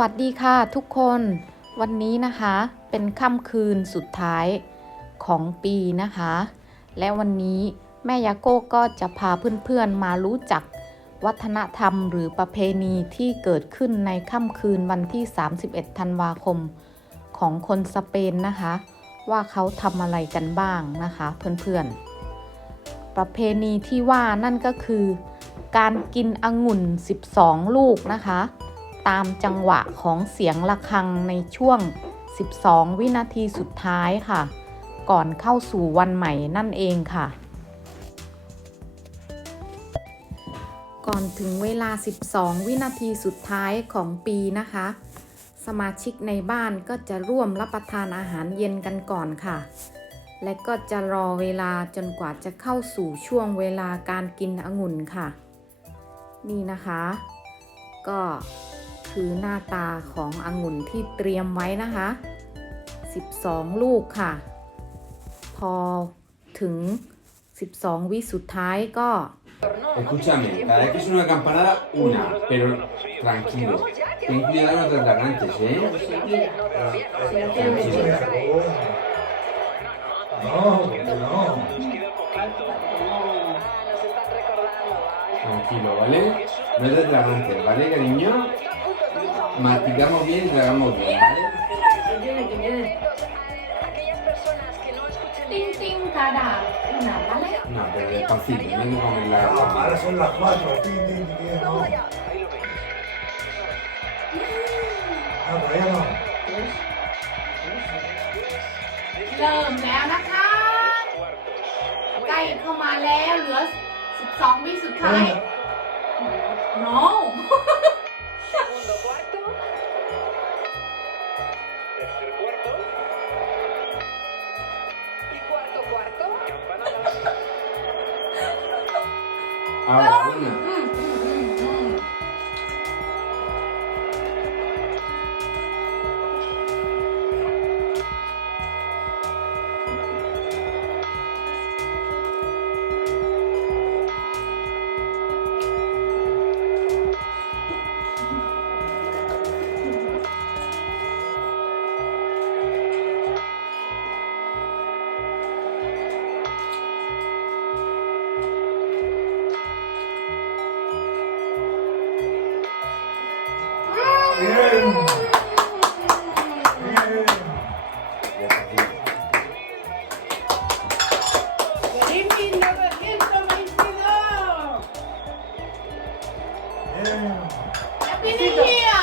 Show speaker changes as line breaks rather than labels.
วัสดีค่ะทุกคนวันนี้นะคะเป็นค่ำคืนสุดท้ายของปีนะคะ และวันนี้แม่ยาโก้ก็จะพาเพื่อนๆมารู้จักวัฒนธรรมหรือประเพณีที่เกิดขึ้นในค่ำคืนวันที่ 31 ธันวาคมของคนสเปนนะคะ ว่าเขาทำอะไรกันบ้างนะคะเพื่อนๆ ประเพณีที่ว่านั่นก็คือ การกินองุ่น 12 ลูกนะคะ ตามจังหวะของเสียงะระฆังในช่วง 12 วินาทีสุดท้ายค่ะ ก่อนเข้าสู่วันใหม่นั่นเองค่ะ ก่อนถึงเวลา 12 วินาทีสุดท้ายของปีนะคะ สมาชิกในบ้านก็จะร่วมรับประทานอาหารเย็นกันก่อนค่ะ และก็จะรอเวลาจนกว่าจะเข้าสู่ช่วงเวลาการกินองุ่นค่ะ นี่นะคะ ก็ คือหน้าตาขององุ่นที่เตรียมไว้นะคะ 12 ลูกค่ะ พอถึง 12 วิสุดท้ายก็
Escúchame, cada vez que suena una campanada, una, pero tranquilo. Ten cuidado no te atragantes, ¿eh? Tranquilo.
No, no.
Tranquilo, ¿vale? No te atragantes, ¿vale, cariño? Masticamos bien y tragamos bien, ¿vale?
ติ้งติ้งกระดาษหนาละแล้ว
No, pero despacito, no hay que comer la
Ahora son las cuatro. Tin, tin, tin, no. Ah, todavía no.
เริ่มแล้วนะคะ ใกล้เข้ามาแล้วเหลือ 12 วิสุดท้าย no
Segundo cuarto.
Ahora, una.
Happy New Year